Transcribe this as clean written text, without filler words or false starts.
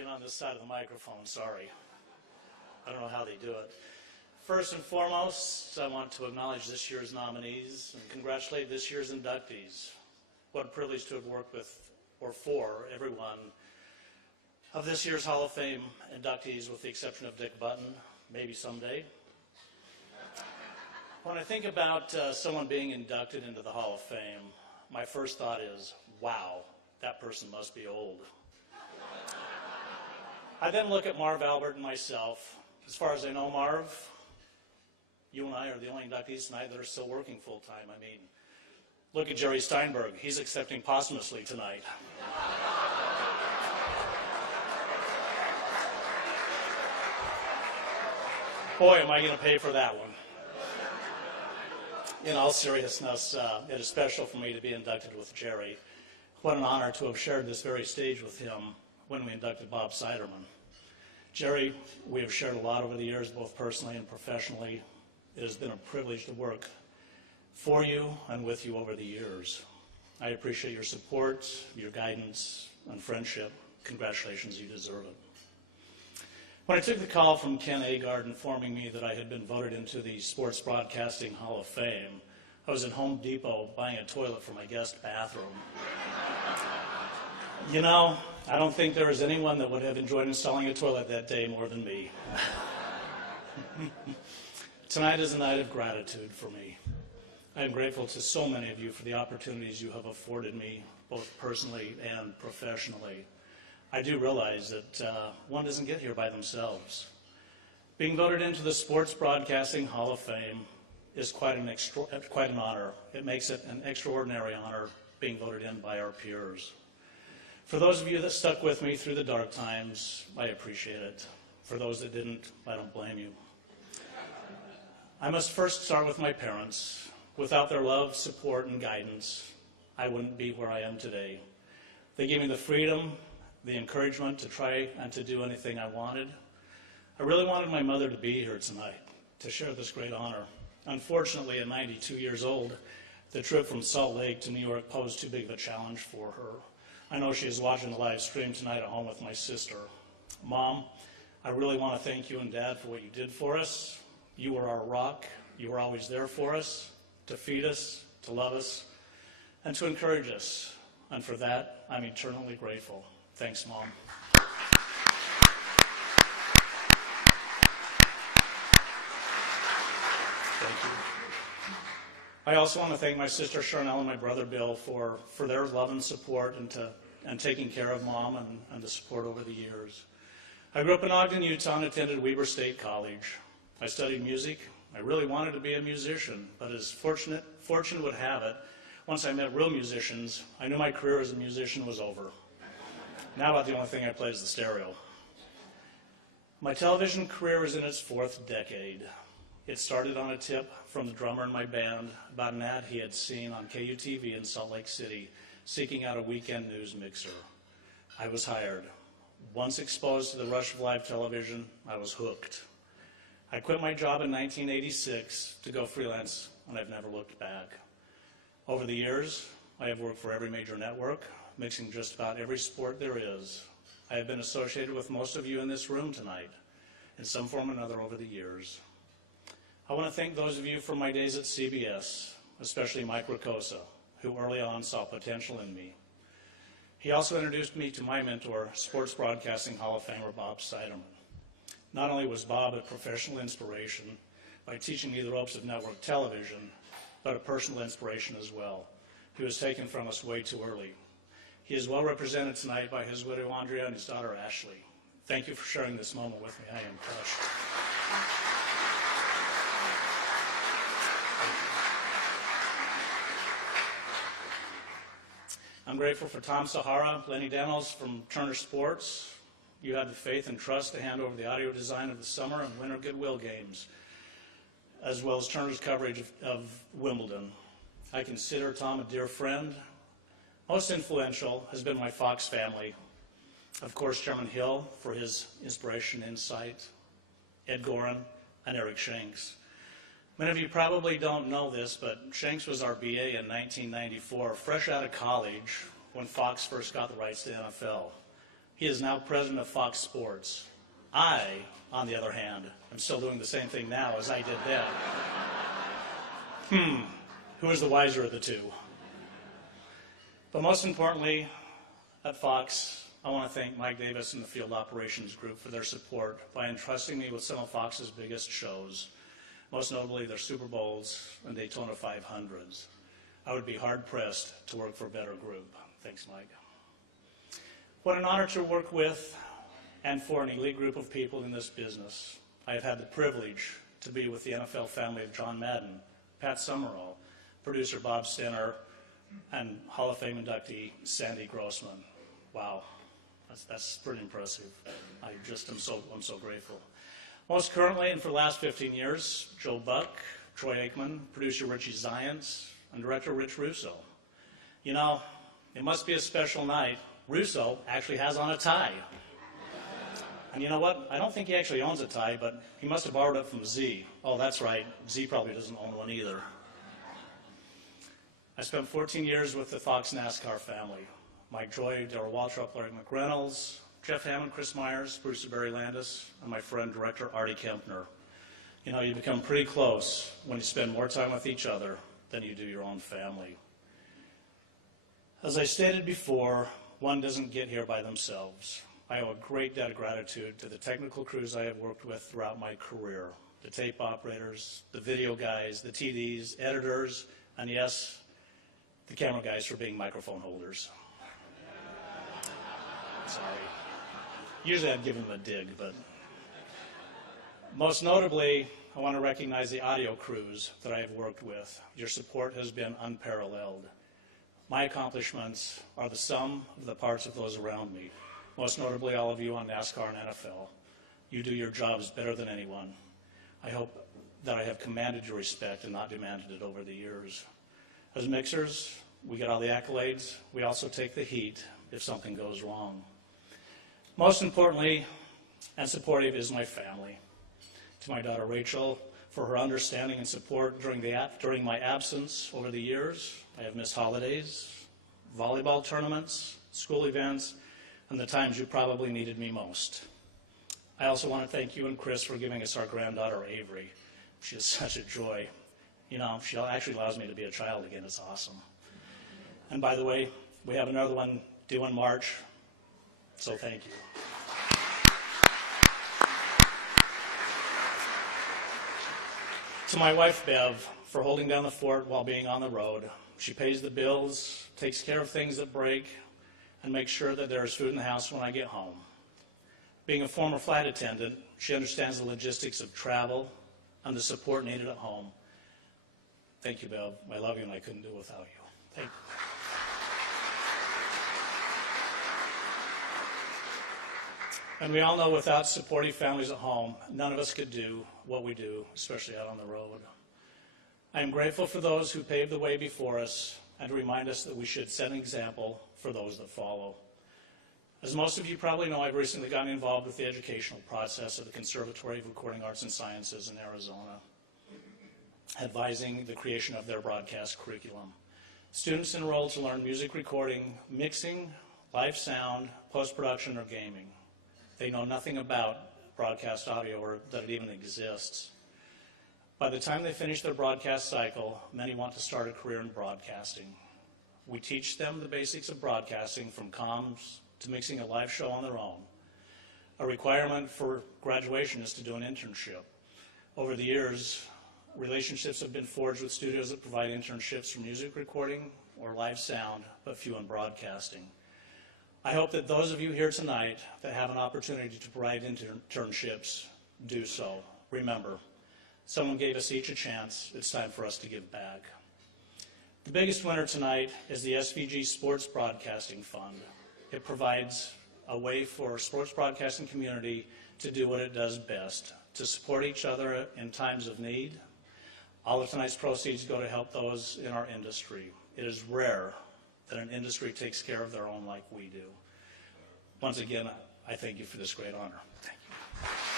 being on this side of the microphone, sorry. I don't know how they do it. First and foremost, I want to acknowledge this year's nominees and congratulate this year's inductees. What a privilege to have worked with, or for, everyone of this year's Hall of Fame inductees, with the exception of Dick Button, maybe someday. When I think about someone being inducted into the Hall of Fame, my first thought is, wow, that person must be old. I then look at Marv Albert and myself. As far as I know, Marv, you and I are the only inductees tonight that are still working full-time. I mean, look at Jerry Steinberg. He's accepting posthumously tonight. Boy, am I going to pay for that one. In all seriousness, it is special for me to be inducted with Jerry. What an honor to have shared this very stage with him when we inducted Bob Siderman. Jerry, we have shared a lot over the years, both personally and professionally. It has been a privilege to work for you and with you over the years. I appreciate your support, your guidance, and friendship. Congratulations, you deserve it. When I took the call from Ken Agard informing me that I had been voted into the Sports Broadcasting Hall of Fame, I was at Home Depot buying a toilet for my guest bathroom. You know, I don't think there is anyone that would have enjoyed installing a toilet that day more than me. Tonight is a night of gratitude for me. I am grateful to so many of you for the opportunities you have afforded me, both personally and professionally. I do realize that one doesn't get here by themselves. Being voted into the Sports Broadcasting Hall of Fame is quite an honor. It makes it an extraordinary honor being voted in by our peers. For those of you that stuck with me through the dark times, I appreciate it. For those that didn't, I don't blame you. I must first start with my parents. Without their love, support, and guidance, I wouldn't be where I am today. They gave me the freedom, the encouragement to try and to do anything I wanted. I really wanted my mother to be here tonight to share this great honor. Unfortunately, at 92 years old, the trip from Salt Lake to New York posed too big of a challenge for her. I know she is watching the live stream tonight at home with my sister. Mom, I really want to thank you and Dad for what you did for us. You were our rock. You were always there for us, to feed us, to love us, and to encourage us. And for that, I'm eternally grateful. Thanks, Mom. Thank you. I also want to thank my sister Charnel and my brother Bill for their love and support and taking care of Mom and the support over the years. I grew up in Ogden, Utah, and attended Weber State College. I studied music. I really wanted to be a musician, but as fortune would have it, once I met real musicians, I knew my career as a musician was over. Now about the only thing I play is the stereo. My television career is in its 4th decade. It started on a tip from the drummer in my band about an ad he had seen on KUTV in Salt Lake City, seeking out a weekend news mixer. I was hired. Once exposed to the rush of live television, I was hooked. I quit my job in 1986 to go freelance, and I've never looked back. Over the years, I have worked for every major network, mixing just about every sport there is. I have been associated with most of you in this room tonight, in some form or another over the years. I want to thank those of you from my days at CBS, especially Mike Ricosa, who early on saw potential in me. He also introduced me to my mentor, Sports Broadcasting Hall of Famer Bob Siderman. Not only was Bob a professional inspiration by teaching me the ropes of network television, but a personal inspiration as well. He was taken from us way too early. He is well represented tonight by his widow Andrea and his daughter Ashley. Thank you for sharing this moment with me. I am touched. I'm grateful for Tom Sahara, Lenny Daniels from Turner Sports. You had the faith and trust to hand over the audio design of the summer and winter Goodwill games, as well as Turner's coverage of Wimbledon. I consider Tom a dear friend. Most influential has been my Fox family. Of course, Chairman Hill for his inspiration, insight, Ed Gorin, and Eric Shanks. Many of you probably don't know this, but Shanks was our BA in 1994, fresh out of college when Fox first got the rights to the NFL. He is now president of Fox Sports. I, on the other hand, am still doing the same thing now as I did then. Who is the wiser of the two? But most importantly, at Fox, I want to thank Mike Davis and the Field Operations Group for their support by entrusting me with some of Fox's biggest shows, most notably their Super Bowls and Daytona 500s. I would be hard-pressed to work for a better group. Thanks, Mike. What an honor to work with and for an elite group of people in this business. I have had the privilege to be with the NFL family of John Madden, Pat Summerall, producer Bob Stenner, and Hall of Fame inductee Sandy Grossman. Wow, that's pretty impressive. I'm so grateful. Most currently, and for the last 15 years, Joe Buck, Troy Aikman, producer Richie Zients, and director Rich Russo. You know, it must be a special night. Russo actually has on a tie. And you know what? I don't think he actually owns a tie, but he must have borrowed it from Z. Oh, that's right. Z probably doesn't own one either. I spent 14 years with the Fox NASCAR family. Mike Joy, Darrell Waltrip, Larry McReynolds, Jeff Hammond, Chris Myers, Bruce Barry Landis, and my friend, director Artie Kempner. You know, you become pretty close when you spend more time with each other than you do your own family. As I stated before, one doesn't get here by themselves. I owe a great debt of gratitude to the technical crews I have worked with throughout my career, the tape operators, the video guys, the TDs, editors, and yes, the camera guys for being microphone holders. Sorry. Usually I'd give them a dig, but most notably, I want to recognize the audio crews that I have worked with. Your support has been unparalleled. My accomplishments are the sum of the parts of those around me, most notably all of you on NASCAR and NFL. You do your jobs better than anyone. I hope that I have commanded your respect and not demanded it over the years. As mixers, we get all the accolades. We also take the heat if something goes wrong. Most importantly and supportive is my family. To my daughter Rachel, for her understanding and support during my absence over the years. I have missed holidays, volleyball tournaments, school events, and the times you probably needed me most. I also want to thank you and Chris for giving us our granddaughter Avery. She is such a joy. You know, she actually allows me to be a child again. It's awesome. And by the way, we have another one due in March, so thank you. To my wife, Bev, for holding down the fort while being on the road. She pays the bills, takes care of things that break, and makes sure that there is food in the house when I get home. Being a former flight attendant, she understands the logistics of travel and the support needed at home. Thank you, Bev. I love you, and I couldn't do it without you. Thank you. And we all know without supportive families at home, none of us could do what we do, especially out on the road. I am grateful for those who paved the way before us and remind us that we should set an example for those that follow. As most of you probably know, I've recently gotten involved with the educational process of the Conservatory of Recording Arts and Sciences in Arizona, advising the creation of their broadcast curriculum. Students enroll to learn music recording, mixing, live sound, post-production, or gaming. They know nothing about broadcast audio or that it even exists. By the time they finish their broadcast cycle, many want to start a career in broadcasting. We teach them the basics of broadcasting, from comms to mixing a live show on their own. A requirement for graduation is to do an internship. Over the years, relationships have been forged with studios that provide internships for music recording or live sound, but few in broadcasting. I hope that those of you here tonight that have an opportunity to provide internships do so. Remember, someone gave us each a chance. It's time for us to give back. The biggest winner tonight is the SVG Sports Broadcasting Fund. It provides a way for sports broadcasting community to do what it does best, to support each other in times of need. All of tonight's proceeds go to help those in our industry. It is rare that an industry takes care of their own like we do. Once again, I thank you for this great honor. Thank you.